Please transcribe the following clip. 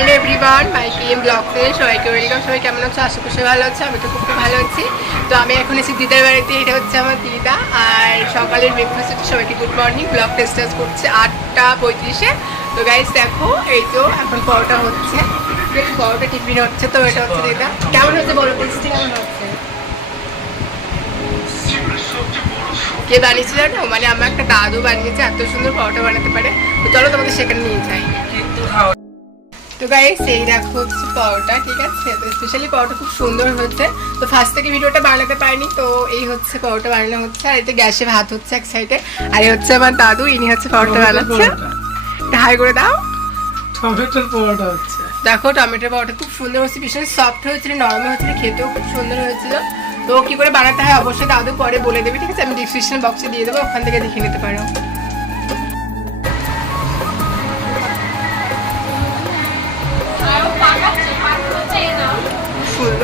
Hello everyone, মাই PM ব্লগসে সবাইকে welcome. সবাই কেমন আছো? আশা করছি ভালো আছে। আমি তো খুব ভালো আছি। তো আমি এখন এসেছি দিদার বাড়িতে। এটা হচ্ছে আমার দিদা। আর সকালের ব্রেকফাস্ট হচ্ছে সবাইকে গুড মর্নিং। ব্লগটা স্টার্ট করছে 8:35-এ। তো গাইস দেখো, এই তো এখন পরোটা হচ্ছে, পরোটা টিফিন হচ্ছে। তো এটা হচ্ছে দিদা। কেমন হচ্ছে বলো, টেস্টি কেমন হচ্ছে? কে বানিয়েছে জানো? মানে আমার একটা দাদু বানিয়েছে, এত সুন্দর পরোটা বানাতে পারে। তো চলো তোমাদের সেখানে নিয়ে যাই। তো গাইস এই দেখো হচ্ছে পরোটা, ঠিক আছে? তো স্পেশালি পরোটা খুব সুন্দর হচ্ছে। তো ফার্স্ট থেকে ভিডিওটা বানাতে পারিনি, তো এই হচ্ছে পরোটা বানানো হচ্ছে। আর এতে গ্যাসে ভাত হচ্ছে এক সাইডে। আর এই হচ্ছে আমার দাদু, ইনি হচ্ছে পরোটা বানাচ্ছে। হাই করে দাও। টমেটোর পরোটা হচ্ছে। দেখো টমেটোর পরোটা খুব সুন্দর হচ্ছে, ভীষণ সফট হয়েছিল, নরম হয়েছিল, খেতেও খুব সুন্দর হয়েছিল। তো কি করে বানাতে হয় অবশ্যই দাদু পরে বলে দেবে, ঠিক আছে? আমি ডিসক্রিপশন বক্সে দিয়ে দেবো, ওখান থেকে দেখে নিতে পারো।